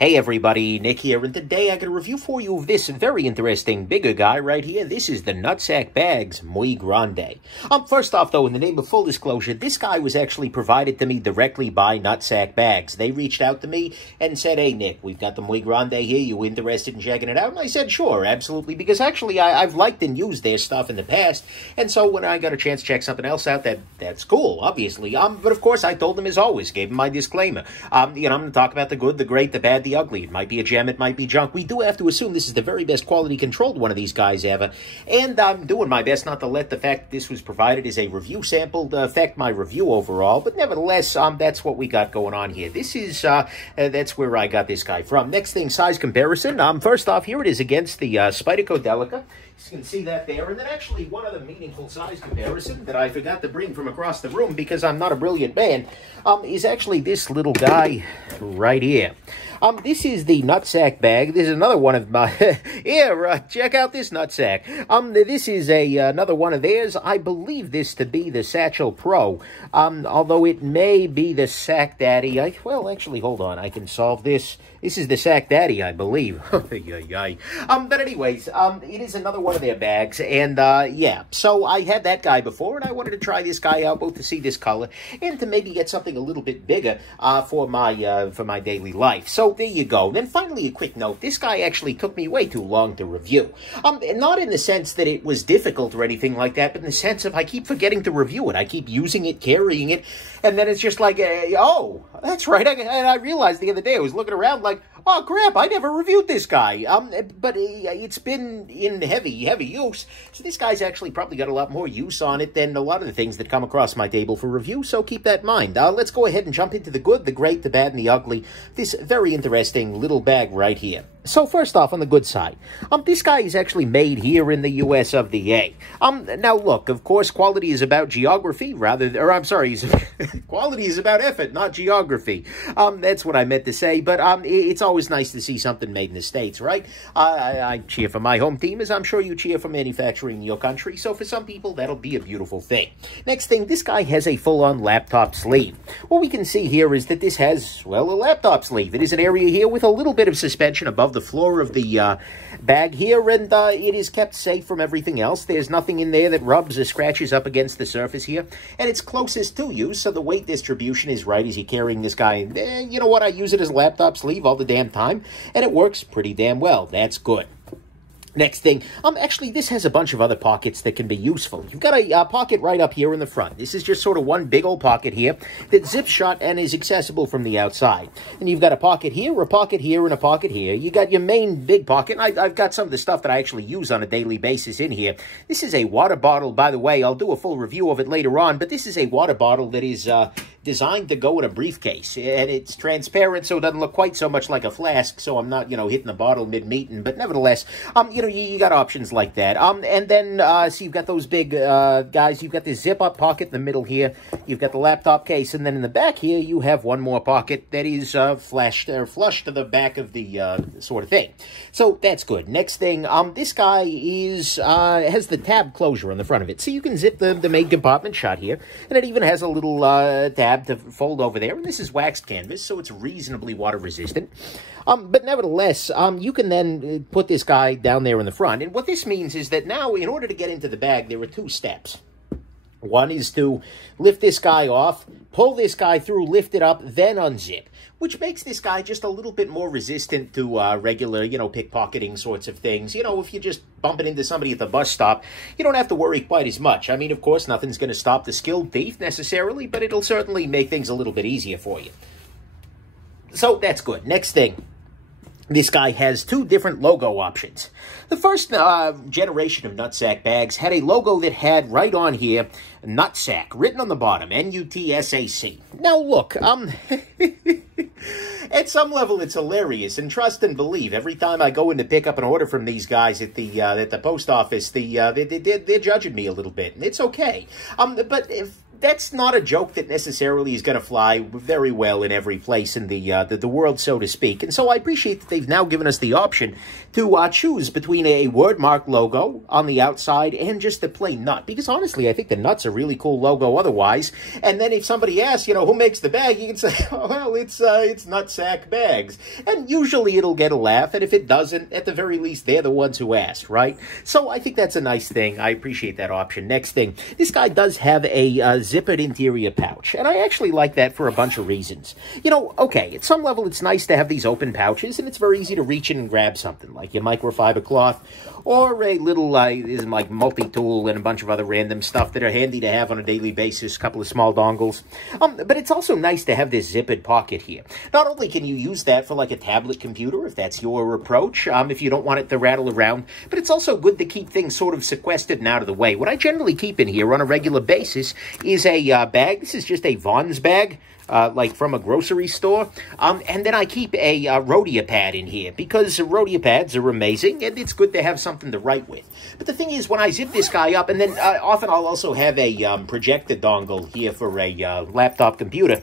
Hey everybody, Nick here, and today I got a review for you of this very interesting bigger guy right here. This is the NutSac Bags Muy Grande. First off though, in the name of full disclosure, this guy was actually provided to me directly by NutSac Bags. They reached out to me and said, hey Nick, we've got the Muy Grande here, you interested in checking it out? And I said, sure, absolutely, because actually I've liked and used their stuff in the past, and so when I got a chance to check something else out, that's cool, obviously. But of course I told them as always, gave them my disclaimer. I'm going to talk about the good, the great, the bad, the ugly. It might be a gem, it might be junk. We do have to assume this is the very best quality controlled one of these guys ever, and I'm doing my best not to let the fact that this was provided as a review sample affect my review overall, but nevertheless, that's what we got going on here. This is, that's where I got this guy from. Next thing, size comparison. First off, here it is against the Spyderco Delica. You can see that there, and then actually one other meaningful size comparison that I forgot to bring from across the room because I'm not a brilliant man, is actually this little guy right here. This is the NutSac bag. This is another one of my... Here, check out this NutSac. This is another one of theirs. I believe this to be the Satchel Pro, although it may be the Sac Daddy. Well, actually, hold on. I can solve this. This is the Sac Daddy, I believe. But anyways, it is another one of their bags, and yeah. So I had that guy before, and I wanted to try this guy out, both to see this color and to maybe get something a little bit bigger for my daily life. So there you go. Then finally, a quick note. This guy actually took me way too long to review. Not in the sense that it was difficult or anything like that, but in the sense of I keep forgetting to review it. I keep using it, carrying it, and then it's just like, oh, that's right. And I realized the other day, I was looking around like, oh, crap, I never reviewed this guy. But it's been in heavy use. So this guy's actually probably got a lot more use on it than a lot of the things that come across my table for review, so keep that in mind. Let's go ahead and jump into the good, the great, the bad, and the ugly. This very interesting little bag right here. So first off, on the good side, this guy is actually made here in the US of the A. Now look, of course, quality is about geography, quality is about effort, not geography. That's what I meant to say, but it's always nice to see something made in the States, right? I cheer for my home team, as I'm sure you cheer for manufacturing in your country, so for some people, that'll be a beautiful thing. Next thing, this guy has a full-on laptop sleeve. What we can see here is that this has, well, a laptop sleeve. It is an area here with a little bit of suspension above the floor of the bag here, and it is kept safe from everything else. There's nothing in there that rubs or scratches up against the surface here, and it's closest to you, so the weight distribution is right as you're carrying this guy. You know what? I use it as a laptop sleeve all the damn time, and it works pretty damn well. That's good. Next thing, actually, this has a bunch of other pockets that can be useful. You've got a pocket right up here in the front. This is just sort of one big old pocket here that zips shut and is accessible from the outside. And you've got a pocket here, a pocket here, and a pocket here. You got your main big pocket, and I've got some of the stuff that I actually use on a daily basis in here. This is a water bottle, by the way. I'll do a full review of it later on, but this is a water bottle that is designed to go in a briefcase, and it's transparent, so it doesn't look quite so much like a flask, so I'm not, hitting the bottle mid-meeting, but nevertheless, you got options like that. And then, so you've got those big guys. You've got this zip-up pocket in the middle here. You've got the laptop case, and then in the back here, you have one more pocket that is flush to the back of the sort of thing. So that's good. Next thing, this guy has the tab closure on the front of it, so you can zip the main compartment shut here, and it even has a little tab to fold over there, and this is waxed canvas, so it's reasonably water resistant. But nevertheless, you can then put this guy down there in the front, and what this means is that now, in order to get into the bag, there are two steps. One is to lift this guy off, pull this guy through, lift it up, then unzip, which makes this guy just a little bit more resistant to regular, pickpocketing sorts of things. If you're just bumping into somebody at the bus stop, you don't have to worry quite as much. I mean, of course, nothing's going to stop the skilled thief necessarily, but it'll certainly make things a little bit easier for you. So that's good. Next thing. This guy has two different logo options. The first generation of NutSac bags had a logo that had right on here, NutSac, written on the bottom, N-U-T-S-A-C. Now look, at some level it's hilarious, and trust and believe, every time I go in to pick up an order from these guys at the post office, they're judging me a little bit, and it's okay. But that's not a joke that necessarily is going to fly very well in every place in the world, so to speak. And so I appreciate that they've now given us the option to choose between a wordmark logo on the outside and just the plain nut. Because honestly, I think the nut's a really cool logo otherwise. And then if somebody asks, you know, who makes the bag, you can say, oh, well, it's NutSac Bags. And usually it'll get a laugh. And if it doesn't, at the very least, they're the ones who asked, right? So I think that's a nice thing. I appreciate that option. Next thing, this guy does have a zippered interior pouch. And I actually like that for a bunch of reasons. You know, okay, at some level, it's nice to have these open pouches, and it's very easy to reach in and grab something, like your microfiber cloth, or a little, like multi-tool and a bunch of other random stuff that are handy to have on a daily basis, a couple of small dongles. But it's also nice to have this zippered pocket here. Not only can you use that for like a tablet computer, if that's your approach, if you don't want it to rattle around, but it's also good to keep things sort of sequestered and out of the way. What I generally keep in here on a regular basis is a bag. This is just a Vons bag. Like from a grocery store. And then I keep a Rhodia pad in here because Rhodia pads are amazing and it's good to have something to write with. But the thing is, when I zip this guy up, and then often I'll also have a projector dongle here for a laptop computer.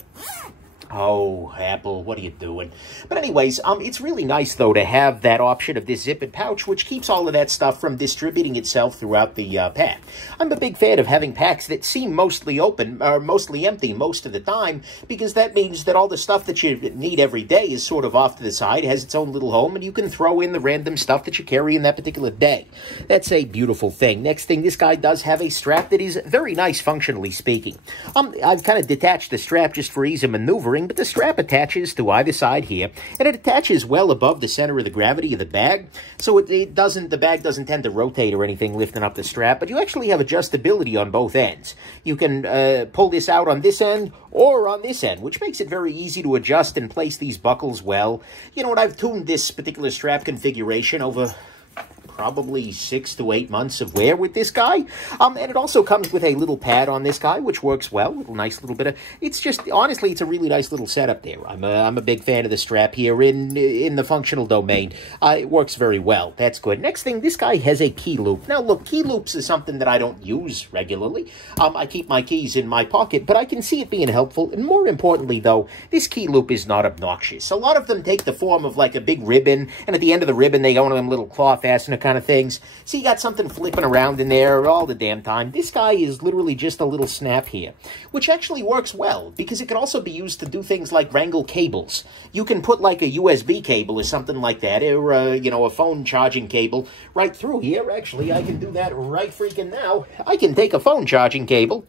Oh, Apple, what are you doing? But anyways, it's really nice, though, to have that option of this zippered pouch, which keeps all of that stuff from distributing itself throughout the pack. I'm a big fan of having packs that seem mostly open, or mostly empty most of the time, because that means that all the stuff that you need every day is sort of off to the side, has its own little home, and you can throw in the random stuff that you carry in that particular day. That's a beautiful thing. Next thing, this guy does have a strap that is very nice, functionally speaking. I've kind of detached the strap just for ease of maneuvering, but the strap attaches to either side here, and it attaches well above the center of the gravity of the bag, so the bag doesn't tend to rotate or anything lifting up the strap, but you actually have adjustability on both ends. You can pull this out on this end or on this end, which makes it very easy to adjust and place these buckles well. You know what, I've tuned this particular strap configuration over probably 6 to 8 months of wear with this guy. And it also comes with a little pad on this guy, which works well with a nice little bit of... It's just, honestly, it's a really nice little setup there. I'm a big fan of the strap here in the functional domain. It works very well. That's good. Next thing, this guy has a key loop. Now, look, key loops is something that I don't use regularly. I keep my keys in my pocket, but I can see it being helpful. And more importantly, though, this key loop is not obnoxious. A lot of them take the form of like a big ribbon, and at the end of the ribbon, they go into them little claw fastener kind of things. So you got something flipping around in there all the damn time. This guy is literally just a little snap here, which actually works well because it can also be used to do things like wrangle cables. You can put like a USB cable or something like that, or you know, a phone charging cable right through here. Actually, I can do that right freaking now. I can take a phone charging cable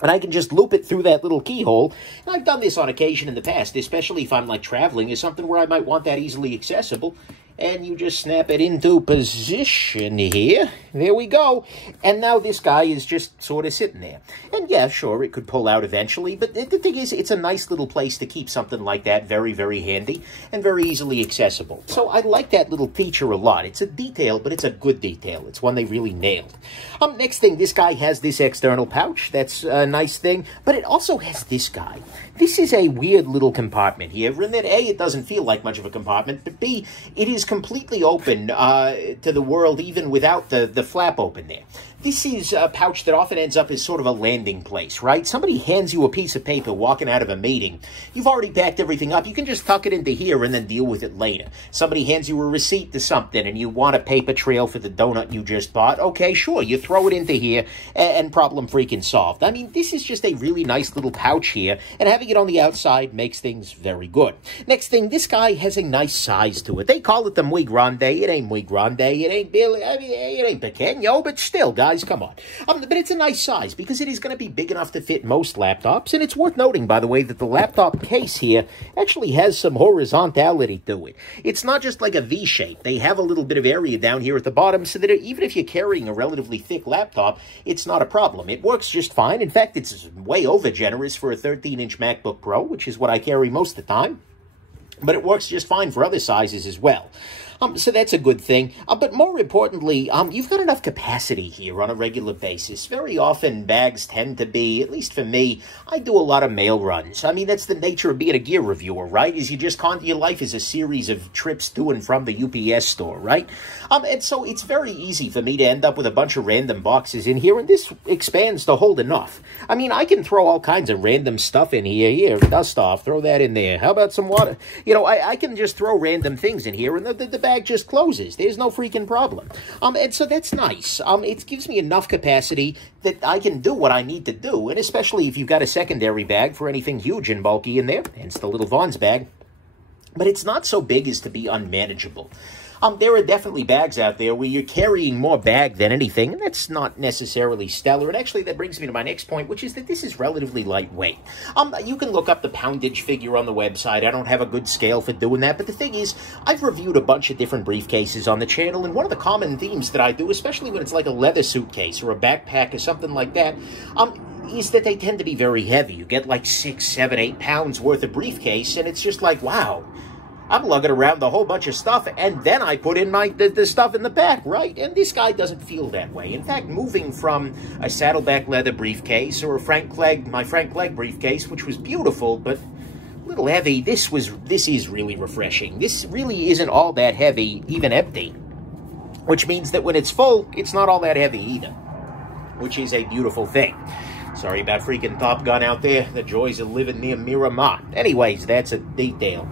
and I can just loop it through that little keyhole. And I've done this on occasion in the past, especially if I'm like traveling or something where I might want that easily accessible. And you just snap it into position here. There we go. And now this guy is just sort of sitting there. And yeah, sure, it could pull out eventually. But the thing is, it's a nice little place to keep something like that very, very handy and very easily accessible. So I like that little feature a lot. It's a detail, but it's a good detail. It's one they really nailed. Next thing, this guy has this external pouch. That's a nice thing. But it also has this guy. This is a weird little compartment here. And then A, it doesn't feel like much of a compartment. But B, it is completely open to the world even without the flap open there. This is a pouch that often ends up as sort of a landing place, right? Somebody hands you a piece of paper walking out of a meeting. You've already packed everything up. You can just tuck it into here and then deal with it later. Somebody hands you a receipt to something and you want a paper trail for the donut you just bought. Okay, sure, you throw it into here and problem freaking solved. I mean, this is just a really nice little pouch here, and having it on the outside makes things very good. Next thing, this guy has a nice size to it. They call it the Muy Grande. It ain't Muy Grande. It ain't Billy. I mean, it ain't pequeño, but still, guys. Come on. But it's a nice size because it is going to be big enough to fit most laptops. And it's worth noting, by the way, that the laptop case here actually has some horizontality to it. It's not just like a V shape. They have a little bit of area down here at the bottom so that even if you're carrying a relatively thick laptop, it's not a problem. It works just fine. In fact, it's way over generous for a 13-inch MacBook Pro, which is what I carry most of the time. But it works just fine for other sizes as well. So that's a good thing. But more importantly, you've got enough capacity here on a regular basis. Very often, bags tend to be, at least for me, I do a lot of mail runs. I mean, that's the nature of being a gear reviewer, right? Is you just your life is a series of trips to and from the UPS store, right? And so it's very easy for me to end up with a bunch of random boxes in here, and this expands to hold enough. I mean, I can throw all kinds of random stuff in here. Here, dust off, throw that in there. How about some water? You know, I can just throw random things in here, and the bag just closes. There's no freaking problem. And so that's nice. It gives me enough capacity that I can do what I need to do, and especially if you've got a secondary bag for anything huge and bulky in there, hence the little Vaughn's bag. But it's not so big as to be unmanageable. There are definitely bags out there where you're carrying more bag than anything, and that's not necessarily stellar. And actually, that brings me to my next point, which is that this is relatively lightweight. You can look up the poundage figure on the website. I don't have a good scale for doing that, but the thing is, I've reviewed a bunch of different briefcases on the channel, and one of the common themes that I do, especially when it's like a leather suitcase or a backpack or something like that, is that they tend to be very heavy. You get like 6, 7, 8 pounds worth of briefcase, and it's just like, wow, I'm lugging around a whole bunch of stuff, and then I put in the stuff in the back, right? And this guy doesn't feel that way. In fact, moving from a saddleback leather briefcase or my Frank Clegg briefcase, which was beautiful, but a little heavy, this is really refreshing. This really isn't all that heavy, even empty, which means that when it's full, it's not all that heavy either, which is a beautiful thing. Sorry about freaking Top Gun out there. The joys of living near Miramar. Anyways, that's a detail.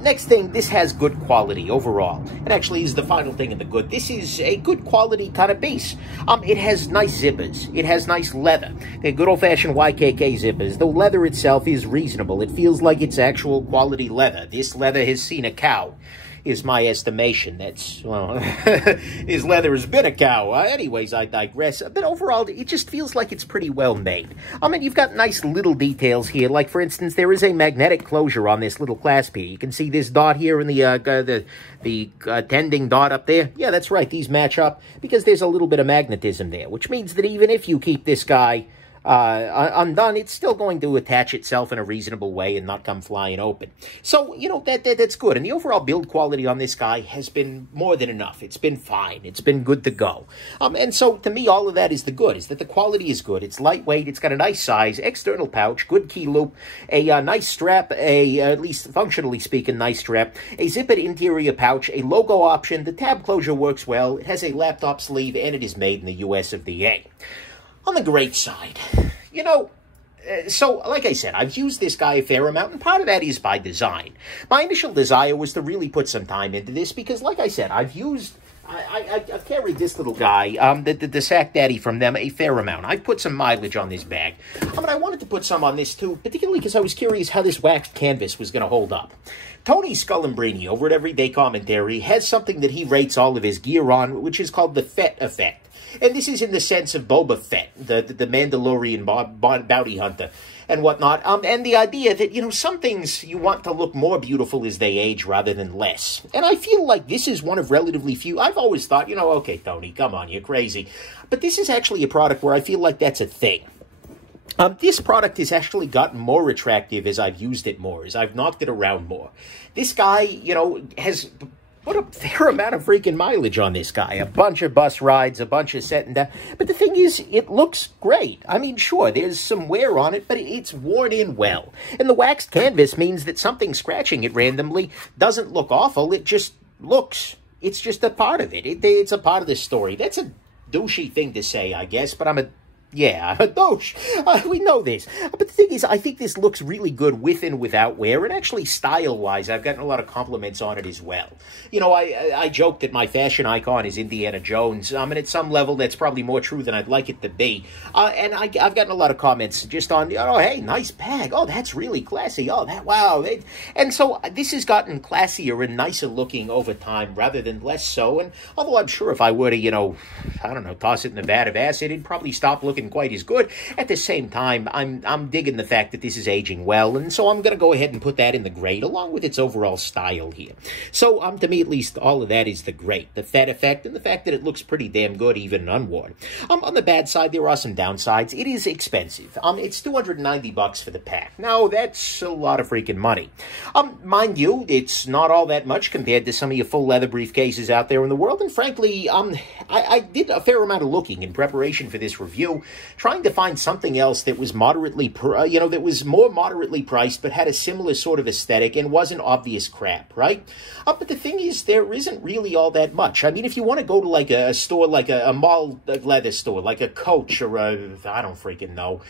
Next thing, this has good quality overall. It actually is the final thing in the good. This is a good quality kind of piece. It has nice zippers. It has nice leather. They're good old-fashioned YKK zippers. The leather itself is reasonable. It feels like it's actual quality leather. This leather has seen a cow, is my estimation. That's, well, his leather has been a cow. Anyways, I digress. But overall, it just feels like it's pretty well made. I mean, you've got nice little details here. Like, for instance, there is a magnetic closure on this little clasp here. You can see this dot here and the tending dot up there. Yeah, that's right. These match up because there's a little bit of magnetism there, which means that even if you keep this guy undone, it's still going to attach itself in a reasonable way and not come flying open. So, you know, that's good. And the overall build quality on this guy has been more than enough. It's been fine. It's been good to go. And so, to me, all of that is the good, is that the quality is good. It's lightweight. It's got a nice size, external pouch, good key loop, a nice strap, at least functionally speaking, nice strap, a zippered interior pouch, a logo option. The tab closure works well. It has a laptop sleeve, and it is made in the US of the A. On the great side, you know, so like I said, I've used this guy a fair amount, and part of that is by design. My initial desire was to really put some time into this because, like I said, I've carried this little guy, the Sack Daddy from them, a fair amount. I've put some mileage on this bag. But I wanted to put some on this too, particularly because I was curious how this waxed canvas was going to hold up. Tony Scullambrini over at Everyday Commentary has something that he rates all of his gear on, which is called the Fett effect. And this is in the sense of Boba Fett, the Mandalorian bounty hunter and whatnot. And the idea that, you know, some things you want to look more beautiful as they age rather than less. And I feel like this is one of relatively few. I've always thought, you know, okay, Tony, come on, you're crazy. But this is actually a product where I feel like that's a thing. This product has actually gotten more attractive as I've used it more, as I've knocked it around more. This guy, you know, has put a fair amount of freaking mileage on this guy. A bunch of bus rides, a bunch of setting down. But the thing is, it looks great. I mean, sure, there's some wear on it, but it's worn in well. And the waxed canvas means that something scratching it randomly doesn't look awful. It just looks. It's just a part of it. It's a part of the story. That's a douchey thing to say, I guess, but I'm a douche. We know this. But the thing is, I think this looks really good with and without wear, and actually style-wise, I've gotten a lot of compliments on it as well. You know, I joke that my fashion icon is Indiana Jones, and at some level, that's probably more true than I'd like it to be. And I've gotten a lot of comments just on, oh, hey, nice bag. Oh, that's really classy. Oh, wow. And so this has gotten classier and nicer looking over time rather than less so. And although I'm sure if I were to, you know, I don't know, toss it in a vat of acid, it'd probably stop looking looking quite as good. At the same time, I'm digging the fact that this is aging well, and so I'm going to go ahead and put that in the great, along with its overall style here. So, to me at least, all of that is the great. The fat effect and the fact that it looks pretty damn good, even unworn. On the bad side, there are some downsides. It is expensive. It's $290 for the pack. Now, that's a lot of freaking money. Mind you, it's not all that much compared to some of your full leather briefcases out there in the world, and frankly, I did a fair amount of looking in preparation for this review, trying to find something else that was moderately, that was more moderately priced, but had a similar sort of aesthetic and wasn't obvious crap, right? But the thing is, there isn't really all that much. I mean, if you want to go to like a store, like a mall leather store, like a Coach or a, I don't freaking know,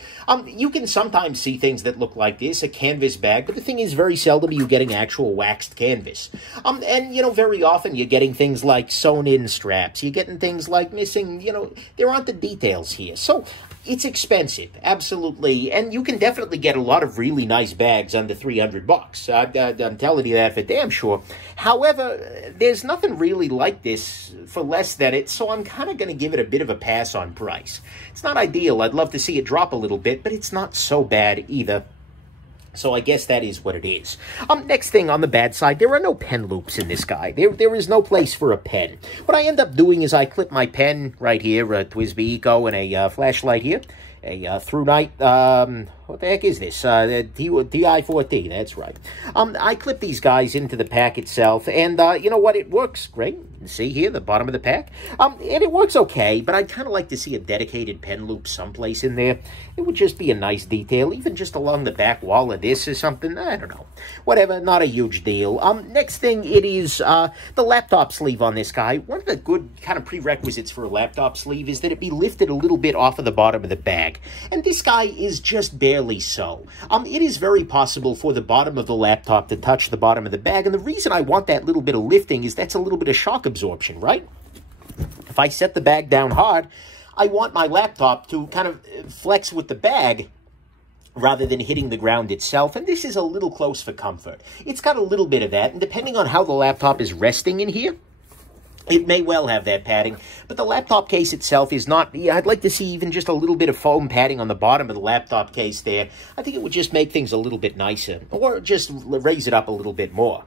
you can sometimes see things that look like this, a canvas bag, but the thing is, very seldom are you getting actual waxed canvas. And, you know, very often you're getting things like sewn-in straps. You're getting things like missing, you know, there aren't the details here. So, it's expensive, absolutely, and you can definitely get a lot of really nice bags under $300. I'm telling you that for damn sure. However, there's nothing really like this for less than it, so I'm kind of going to give it a bit of a pass on price. It's not ideal. I'd love to see it drop a little bit, but it's not so bad either. So I guess that is what it is. Next thing on the bad side, there are no pen loops in this guy. There is no place for a pen. What I end up doing is I clip my pen right here, a TWSBI Eco, and a flashlight here, a Through Night, what the heck is this? TI-4T, that's right. I clip these guys into the pack itself, and you know what? It works great. See here, the bottom of the pack? And it works okay, but I'd kind of like to see a dedicated pen loop someplace in there. It would just be a nice detail, even just along the back wall of this or something. I don't know. Whatever, not a huge deal. Next thing, it is the laptop sleeve on this guy. One of the good kind of prerequisites for a laptop sleeve is that it be lifted a little bit off of the bottom of the bag. And this guy is just barely so. It is very possible for the bottom of the laptop to touch the bottom of the bag, and the reason I want that little bit of lifting is that's a little bit of shock absorption, right? If I set the bag down hard, I want my laptop to kind of flex with the bag rather than hitting the ground itself, and this is a little close for comfort. It's got a little bit of that, and depending on how the laptop is resting in here, it may well have that padding, but the laptop case itself is not. I'd like to see even just a little bit of foam padding on the bottom of the laptop case there. I think it would just make things a little bit nicer, or just raise it up a little bit more.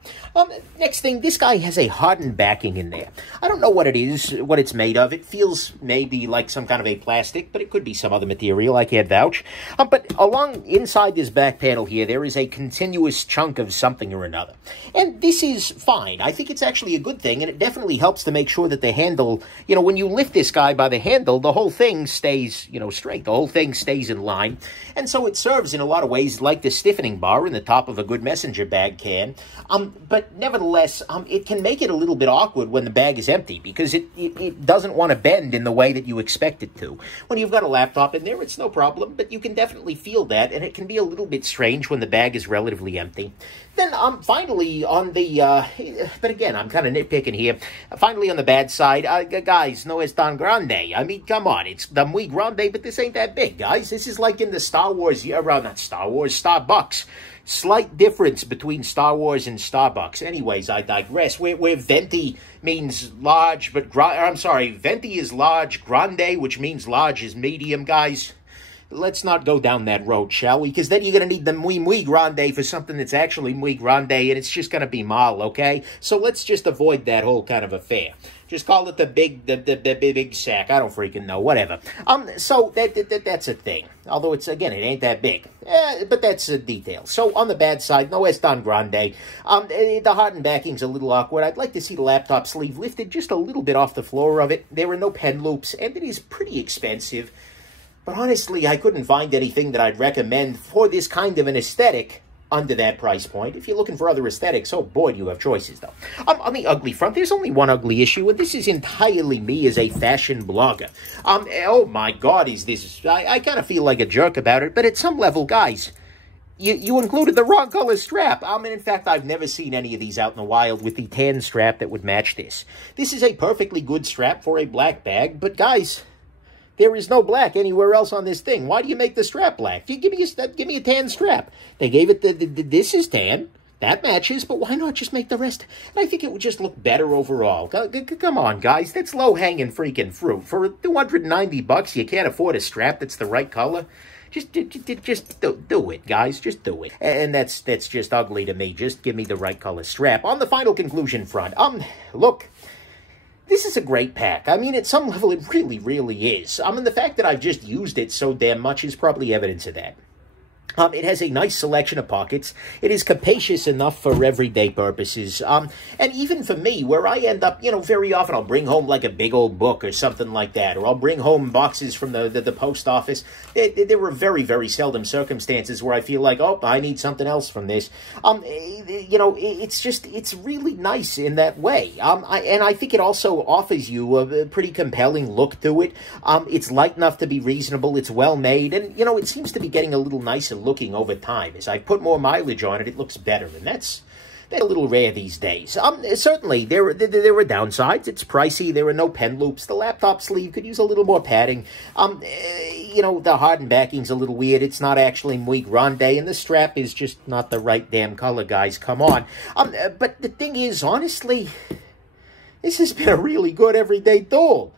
Next thing, this guy has a hardened backing in there. I don't know what it is, what it's made of. It feels maybe like some kind of a plastic, but it could be some other material. I can't vouch. But along inside this back panel here, there is a continuous chunk of something or another. And this is fine. I think it's actually a good thing, and it definitely helps to make sure that the handle, you know, when you lift this guy by the handle, the whole thing stays, you know, straight. The whole thing stays in line. And so it serves in a lot of ways like the stiffening bar in the top of a good messenger bag can. But nevertheless, it can make it a little bit awkward when the bag is empty because it doesn't want to bend in the way that you expect it to. When you've got a laptop in there, it's no problem, but you can definitely feel that, and it can be a little bit strange when the bag is relatively empty. Then, finally, on the, but again, I'm kind of nitpicking here. Finally, on the bad side, guys, no es tan grande. I mean, come on, it's the muy grande, but this ain't that big, guys. This is like in the Star Wars, not Star Wars, Starbucks. Slight difference between Star Wars and Starbucks. Anyways, I digress. Where venti means large, but, I'm sorry, venti is large, grande, which means large, is medium, guys. Let's not go down that road, shall we? Because then you're going to need the muy grande for something that's actually muy grande, and it's just going to be mal, okay? So let's just avoid that whole kind of affair. Just call it the big sack. I don't freaking know. Whatever. So that's a thing. Although it's, again, it ain't that big. But that's a detail. So on the bad side, no es tan grande. The hardened backing's a little awkward. I'd like to see the laptop sleeve lifted just a little bit off the floor of it. There are no pen loops, and it is pretty expensive. But honestly, I couldn't find anything that I'd recommend for this kind of an aesthetic under that price point. If you're looking for other aesthetics, oh boy, do you have choices, though. On the ugly front, there's only one ugly issue, and this is entirely me as a fashion blogger. Oh my God, is this... I kind of feel like a jerk about it, but at some level, guys, you included the wrong color strap. And in fact, I've never seen any of these out in the wild with the tan strap that would match this. This is a perfectly good strap for a black bag, but guys... There is no black anywhere else on this thing. Why do you make the strap black? Give me a tan strap. They gave it this is tan. that matches, but why not just make the rest? And I think it would just look better overall. Come on, guys. That's low-hanging freaking fruit. For $290, you can't afford a strap that's the right color. Just do it, guys. Just do it. And that's just ugly to me. Just give me the right color strap. On the final conclusion front, look, this is a great pack. I mean, at some level, it really, really is. I mean, the fact that I've just used it so damn much is probably evidence of that. It has a nice selection of pockets. It is capacious enough for everyday purposes. And even for me, where I end up, you know, very often I'll bring home like a big old book or something like that, or I'll bring home boxes from the post office. There were very, very seldom circumstances where I feel like, oh, I need something else from this. You know, it's really nice in that way. And I think it also offers you a pretty compelling look to it. It's light enough to be reasonable. It's well made. And, you know, it seems to be getting a little nicer looking over time. As I put more mileage on it, it looks better, and that's a little rare these days. Certainly, there were downsides. It's pricey. There are no pen loops. The laptop sleeve could use a little more padding. You know, the hardened backing's a little weird. It's not actually Muy Grande, and the strap is just not the right damn color, guys. Come on. But the thing is, honestly, this has been a really good everyday tool.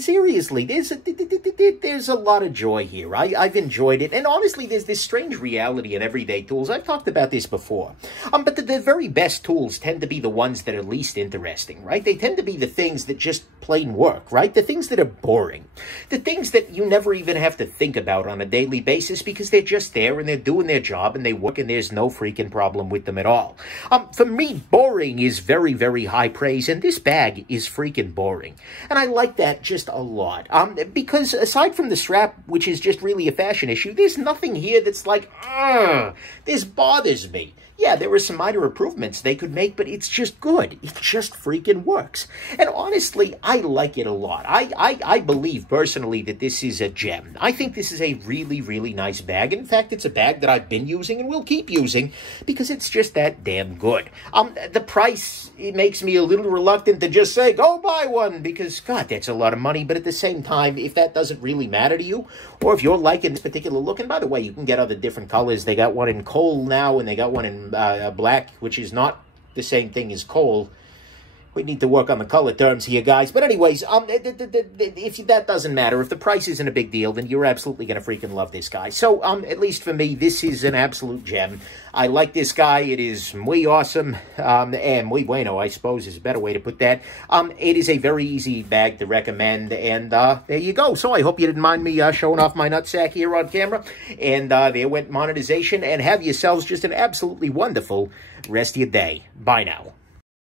Seriously, there's a lot of joy here. I've enjoyed it. And honestly, there's this strange reality in everyday tools. I've talked about this before. But the very best tools tend to be the ones that are least interesting, right? They tend to be the things that just plain work, right? The things that are boring. The things that you never even have to think about on a daily basis because they're just there and they're doing their job and they work and there's no freaking problem with them at all. For me, boring is very, very high praise, and this bag is freaking boring. And I like that just a lot. Because aside from the strap, which is just really a fashion issue, there's nothing here that's like, this bothers me. Yeah, there were some minor improvements they could make, but it's just good. It just freaking works. And honestly, I like it a lot. I believe personally that this is a gem. I think this is a really, really nice bag. In fact, it's a bag that I've been using and will keep using because it's just that damn good. The price, it makes me a little reluctant to just say, go buy one, because, God, that's a lot of money. But at the same time, if that doesn't really matter to you, or if you're liking this particular look, and by the way, you can get other different colors. They got one in coal now, and they got one in black, which is not the same thing as coal. We need to work on the color terms here, guys. But anyways, if that doesn't matter, if the price isn't a big deal, then you're absolutely going to freaking love this guy. So, at least for me, this is an absolute gem. I like this guy. It is muy awesome, and muy bueno, I suppose, is a better way to put that. It is a very easy bag to recommend, and there you go. So I hope you didn't mind me showing off my nutsack here on camera. And there went monetization, and have yourselves just an absolutely wonderful rest of your day. Bye now.